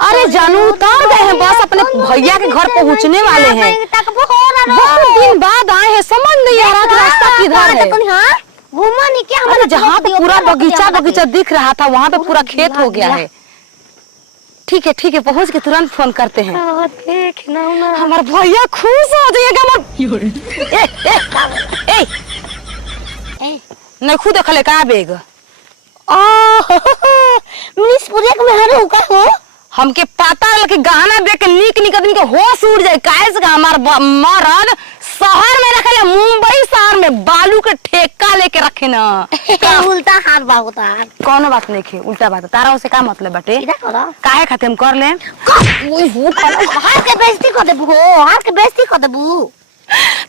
अरे जानू उतर गए हैं, बस अपने भैया के घर पहुंचने वाले हैं। बहुत दिन बाद आए हैं, समझ नहीं आ रहा कि रास्ता किधर है। घूमा नहीं क्या? अरे जहाँ पे पूरा बगीचा बगीचा दिख रहा था वहाँ पे पूरा खेत हो गया है। ठीक है पहुँच के तुरंत फोन करते हैं। हमारे भैया खुश हो जाएगा। नहीं खुद देखले का बेग हमके पता है कि गाना देख के निक आदमी के होश उड़ जाए। काहे से हमार मरद शहर में रखे, मुंबई शहर में बालू के ठेका लेके रखे ना। उल्टा हाथ बाबूता कौन बात नहीं खे, उल्टा बात तारा उसे का मतलब बाटे? काहे खाते हम कर ले? हाथ के बेइज्जती कर देबू, हाथ के बेइज्जती कर देबू।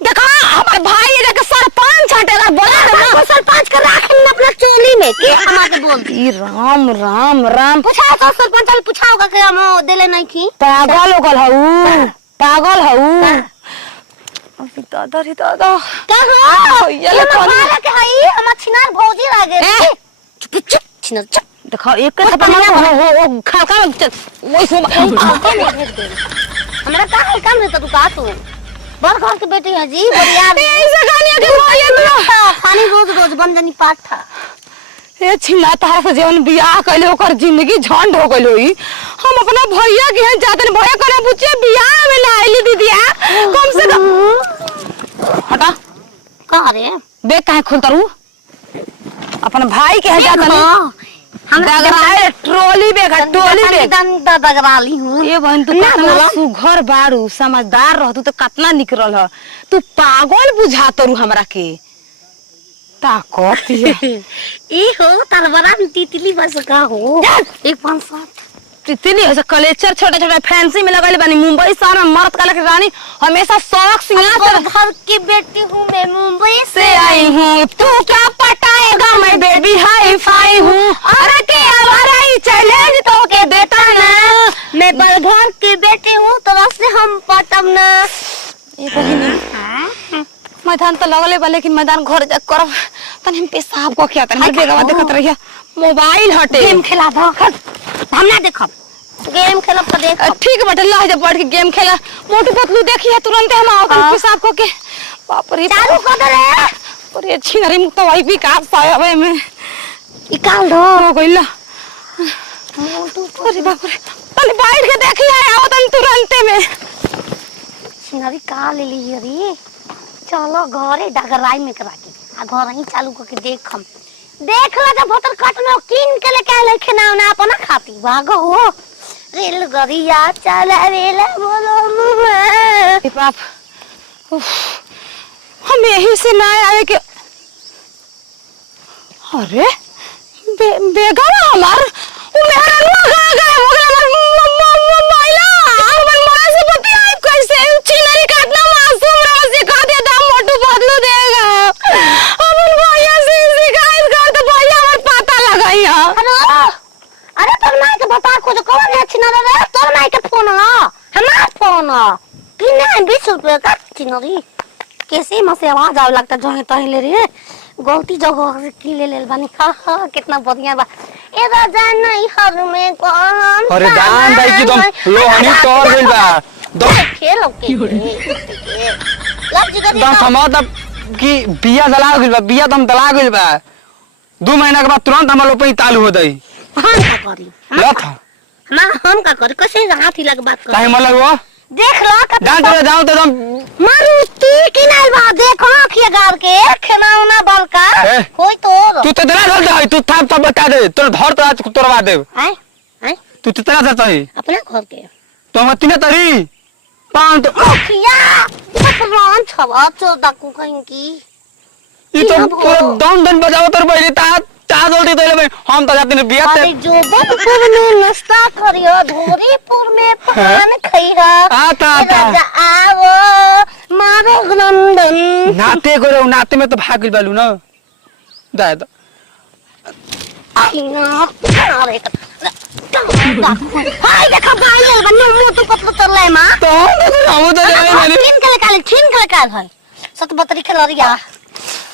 देखो हमारे भाई के सरपंच छटेला बोला ना, सरपंच का राखन अपना चोली में के हमारे बोल दी। राम राम राम पूछा तो सरपंच वाले पूछा होगा कि हम देले नहीं की। पागल हऊ पागल हऊ। अभी दादा रे दादा कहां ये हमारा के हई हम छिनार भौजी लागे। चुप छिनार चुप। देखो एक थप्पड़ मारो हो खा ओए सो हमरा का काम रहता तू का तू बड़ घर के बेटी है जी बढ़िया। ऐसे गानिया के भैया तू पानी रोज बंदनी पाठ था। ए छिना तार से जीवन बियाह कइले ओकर जिंदगी झंड हो गइल होई। हम अपना भैया के हैं जाते भैया करे बुच्चे बियाह में ना आइली दीदिया कम से कम हटा का रे देख काहे खुलता रू अपन भाई के है जाते हम दगराए ट्रॉली बैग दगराली हूं। ए बहन तू कितना सुघर बारू समझदार रह तू तो कितना निकरल ह। तू पागल बुझात रू हमरा के ताकत ई हो तरबरा तितली बस का हो एक 5-7 तितली ऐसा कलेचर छोटा फैंसी में लगाले बानी। मुंबई शहर में मर्द का लगे रानी हमेशा शौक सिंगार घर की बेटी हूँ मैं मुंबई से आई हूँ। तू क्या पटाएगा मैं बेबी हाई फाई हूँ। अरे के आवाराई चैलेंज तो के देता ना मैं बलघर की बेटी हूँ तो से हम पटम ना। ये बहिनी मैदान तो लगले बा लेकिन मैदान घर जा करब तनी हम पेशाब को क्या तनी बेगवा देखत रहिया मोबाइल हटे गेम खेला दो हम ना देखब गेम खेलब तो देख। ठीक बटे ला जा बढ़ के गेम खेला मोटू पतलू देखिए तुरंत हम आओ तनी पेशाब को के बाप रे चालू कर दे रे। अरे छिनरी मुक्त वाई भी का सावे में निकाल दो हो गइला मोटू अरे बाप रे तनी बैठ के देखिए आओ तनी तुरंत में छिनरी का ले ली रे। चलो घरे डगराई में करा के आ घर ही चालू करके देखम देख ला जब भतर कट में किन के लेके आले खेना ना अपना खाती भागो हो रेल गरिया चलावेला बोलो मुआ। ए बाप हम यही से ना आए के अरे बेगा हमार वो मेरा लगा गया हो गया महिला हमर मां से पति आई कैसे छिनरी काटना मासूम रहा से कह दे दाम मोटू बदलू देगा। अपन भैया से शिकायत कर तो भैया हमर पता लगाइया। अरे तोर माई के बता को जो कौन है छिनरी रे तोर माई के फोन ह हमार फोन किने 20 रुपया का छिनरी कैसे मसे आवाज आवे लगता जो तहिले रे गलती जगह से की ले लेल बानी। हा कितना बढ़िया बा ए राजा नहीं हर में कौन। अरे दान भाई की तुम लोहनी तोड़ गइल बा दो खेल के लग जगह दम थमा तब की बिया जला गइल बा बिया तुम दला गइल बा 2 महीना के बाद तुरंत हम लोग पे चालू हो जाई। हम का करी लत हम का करी कैसे हाथी लग बात कर काहे मतलब वो देख लो जान चले जाओ तो तुम मारुति की नहीं बा देखो आंखिया गार के खेनाउना बल का कोई तो तू तो तेरा चल जाई तू थाप थाप बता दे तोर घर तो आज तोड़वा दे हैं हैं तू तो तेरा चलता है अपना घर के तो हम तीन तरी पांच आंखिया भगवान छवा चोदा को कहीं की ई तो पूरा दम बजाओ तोर बहिनी ता जल्दी तो ले हम तो जाते बिया अरे जो बदपुर में नाश्ता करियो धोरीपुर में पान खइहा आता आओ मारो नंदन नाते गयो नाते में तो भाग गइल बालू ना जाए तो अरे हाय देखो भाई बन्ने मुंह तो पतला चल रहा है मां तो हम तो जाए माने छीन के काल है सत बतरी खलरिया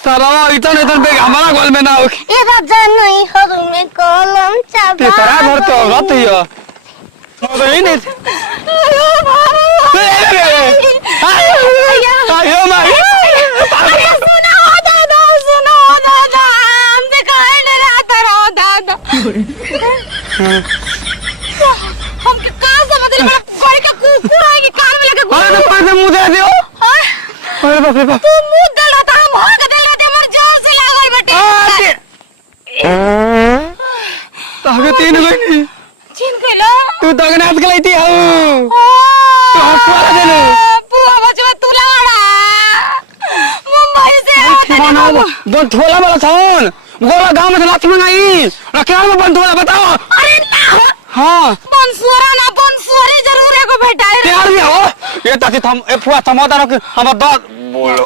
तारा इतन इतन पे हमारा गोल में ना हो ए राजा नहीं हरु में कलम चाबा ते तरा घर तो रत हियो नहीं नहीं आयो माई अरे सुनो दादा हमसे काहे डराता रहो दादा हम के कहां समझ रहे बड़ा कोई का कुकुर है कि कान में लगे अरे तो पास मुंह दे दियो अरे बाप रे बाप तू मुंह दे रहा था हम भाग दे रहे थे मर जोर से लागल बेटे ताके तीन गई चिन कइलो तू दगनाथ गलैती हौ ओ तो हसुआ देले बुआ बचवा तू लाड़ा मुंबई से ठिकाना बंद थोला वाला छौन गोला गांव में लाठी मंगाई रखिया में बंद थोला बताओ अरे ना हां बंसुरा ना बंसुरी जरूर है को बेटा तैयार भी हो ये ताती थम ए फुआ थमदा रख हम द बोलो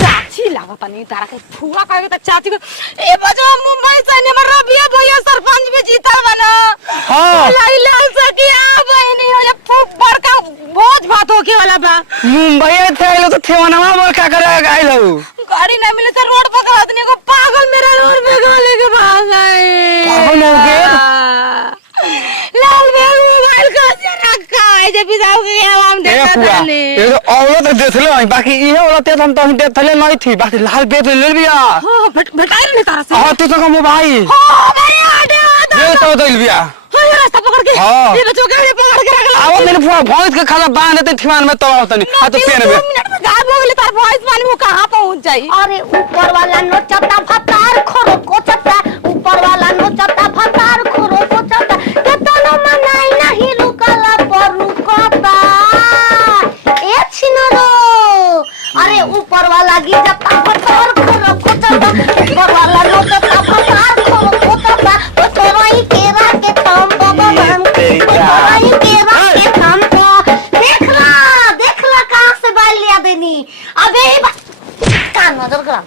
चाची लागत नहीं तारा के फुआ कहे त चाची को ए बजवा मुंबई से ने मर रबिया भैया सरपंच में जीता बना हां लाई लाल सकिया बहनी वाला फूक बड़का भोज भात होके वाला बा मुंबई थे आइलो तो ठेवनावा बोल का करे आइलो गाड़ी ना मिले तो रोड पर आदमी को पागल मेरा रोड पे गाले के भाग गए पागल हो गए लाल बैग मोबाइल का से रखा है जब जाओ के हम ए देखा फुआ था ने ये तो औरत तो देखले हई बाकी इहे औरत हम तो देखले नहीं थी बाकी लाल बेट ले लिया हां बेटा नहीं तारा से हां तू तो मोबाइल हां मेरे आडे आदा ये तो दिल बिया हां ये रास्ता पकड़ के हाँ। ये बच्चों गाड़ी पकड़ के रख आओ मेरे फुआ भौंस के खाना बांध देते ठिमान में तो होतनी आ तो पेन में 2 मिनट में गायब हो गेले तार वॉइस मानी वो कहां पहुंच जाई अरे ऊपर वाला नोचता फतार खोरो कोचता ऊपर वाला नोचता फतार खोरो कोचता केतनो मनाई नहीं रुकला पर रुकता ए छिनरो अरे ऊपर वाला गिजता फतार खोरो कोचता ऊपर वाला नोचता फतार खोरो कोचता तो तोरई केरा के थम बबम तोरई केरा के थम तो देख ला कहां से बाल लिया देनी अबे कान नजर करा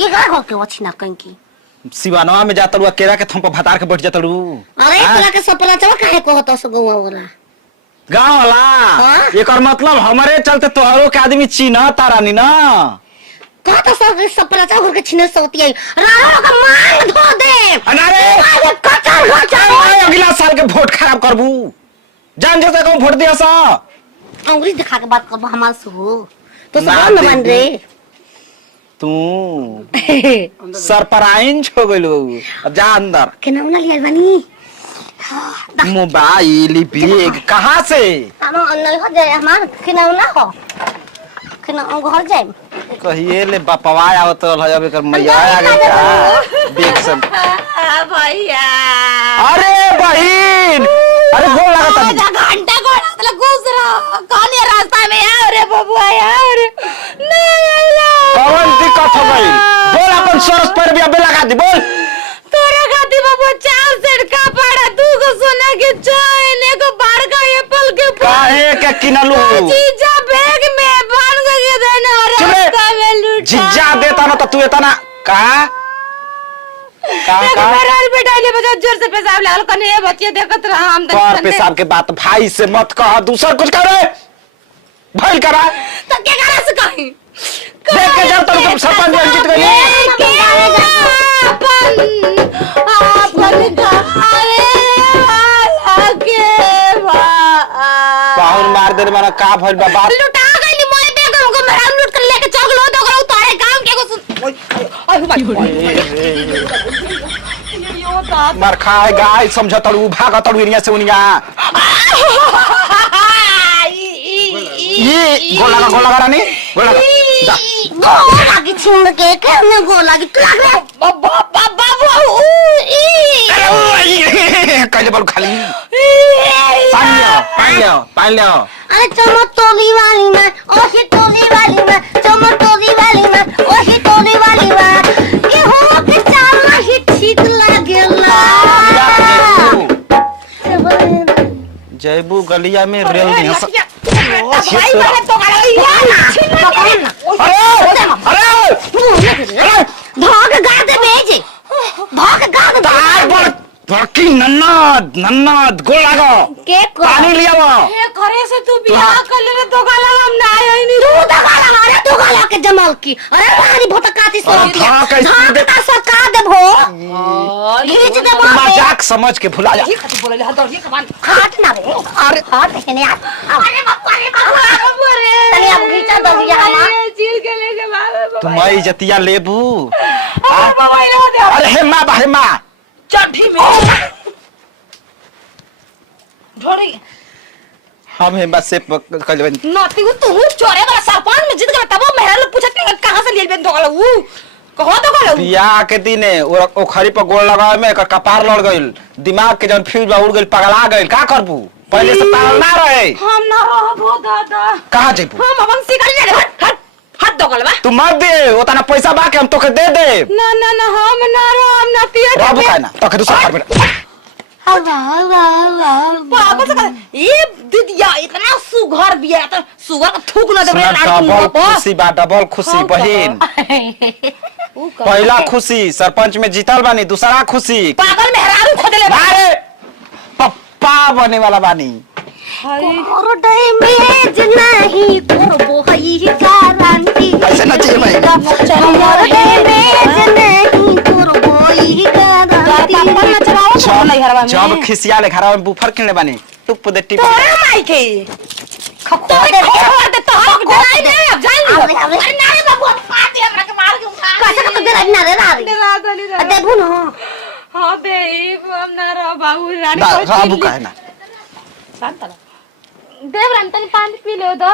के का के वछिना कंकी सिवानवा में जाता रुआ केरा के थंप भतार के बैठ जाता रू अरे तोरा के सपना चला काहे कहत सो गौवा वाला गांव वाला हाँ? एकर मतलब हमारे चलते तोहरो के आदमी चिन्ह तारानी ना कहत सब सपना चला के छिने सौती आई राणो का मान धो दे अरे अरे कचर कचर अगला साल के वोट खराब करबू जान जैसे कहूं वोट दिया सा अंगुली दिखा के बात करबो हमार से हो तो ना सब न मान रे तू सरपराइंच हो गइलो अब जा अंदर के नाम ना लिया बनी मोबाइल बैग कहां से हम नहीं हो जाए हमार के नाम ना हो के नाम घर जाए कहिए ले बपवा आवत रहल अब एकर मैया आ गई का बैग सब भैया अरे बहिन अरे गोल लागत आधा घंटा को मतलब घुस रहा कौन ये रास्ता में यार रे बबुआ यार नहीं कौन दिक्कत हो गई बोल अपन सरस पर भी अबे लगा दी बोल तोरा खाती बबुआ 4 सेट का पड़ा 2 को सोना के चैन एगो बार का एप्पल के काहे के किनलू जीजा बैग में बन गए देना रास्ता में लूटा जिज्जा देता ना तो तू इतना का का मेरा बेटा ले बजा जोर से पेशाब लागल कने ये बच्चे देखत रहा हम पर पेशाब के बात भाई से मत कह दूसर कुछ करे भइल करा तो क्या करा से कहीं देख के जाओ तुम सरपंच जीत गई पाहुन मार दे माना का भइल बा बात लुटा गई मोए बैग हमको मेरा लूट कर लेके चल लो तो करो तारे काम के को मार खाए गाय समझ तड़ू भाग तड़ू एरिया से उनिया ये गोला रानी गोला जा गो लागी छिन के केने गो लागी बाबू कहिले बोल खाली पानी लो अरे चमटोली वाली में ओही टोली वाली में चमटोली वाली में ओही टोली वाली में के हो के चाल ही ठीक लागेला जयबू गलिया में रेल नहीं हंस भाई मैंने तो अरे भाग गा दे बेजे भाग गा दे तार पर बाकी नन्नद गोल लागो के को पानी लिया वो हे करे से तू बियाह कर ले तो गाला हम ना आई नहीं तू दगाला अरे तू गाला के जमल की अरे रानी भटकाती सो अरे था कैसे दे- का सका देबो घीच देबो मजाक समझ के भुला जा ये कत बोले ले दौड़ ये कमान खाट ना रे अरे खाट है ने अरे बाप रे चलिए अब घीचा दलिया हम चीर के ले के बाबा तुम्हारी जतिया लेबू बाबा इला दे अरे हे माँ चड्ढी में ढोड़ी हम हेमा से कल नती तू चोरे वाला सरपंच में जीत गया तब मेहरा लोग पूछत कि कहां से लिए बन दोगला वो कहो दोगला बियाह के दिने ओखरी पर गोल लगावे में एकर कपार लड़ गइल दिमाग के जन फ्यूज बा उड़ गइल पगला गइल का करबू पहले से पागल ना रहे हम ना रहबो दादा कहां जेबू हम अपन सिकल ले हट दोगला बा तू मत दे ओतना पैसा बा के हम तोके दे दे ना ना ना हम ना रहो हम ना पिए रहबू काहे ना तोके दूसरा घर में पागल से ये दीदिया इतना सुघर बिया तो सुगर का थूक ना देबे डबल खुशी बा डबल खुशी बहिन पहला खुशी सरपंच में जीतल बानी दूसरा खुशी पागल मेहरारू खोदले बा अरे पप्पा बने वाला बानी और डैमेज नहीं करबो हई गारंटी ऐसे ना चाहिए भाई और डैमेज नहीं करबो हई गारंटी पागल ना चलाओ तो नहीं हरवा में जब खिसिया ले घरवा में बुफर किनले बानी टुप दे टिप तोरे माई के खत्तो दे खत्तो दे तो हम डराई नहीं अब जान लो अरे ना रे बाबू पाते हमरा के मार के उठा कैसे तो दे ना रे रानी डरा दली रे देबू ना हां बे हम ना रहो बाबू रानी ना को राबू काहे ना शांत ला देव रानी तनी पानी पी लो दो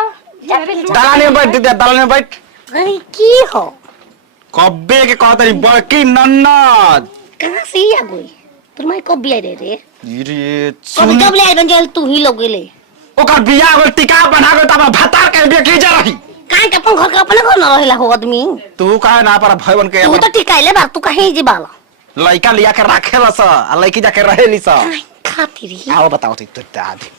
दलाने में बैठ दे दलाने में बैठ अरे की हो कब्बे के कहतरी बड़की नन्नद कहां से आ गई तोर माई कब बिया रे रे रे कब सुन जब ले आइबन जेल तू ही लोग गेले ओकर बियाह होल टिका बना गो तब भातार के बियाह की जा रही काहे के अपन घर के अपने घर न रहेला हो आदमी तू काहे ना पर भवन के तू तो टिकाइले बा तू कहीं जी बाला लइका लिया के राखेला स आ लइकी जाके रहेली स खातिर ही आओ बताओ तो दादी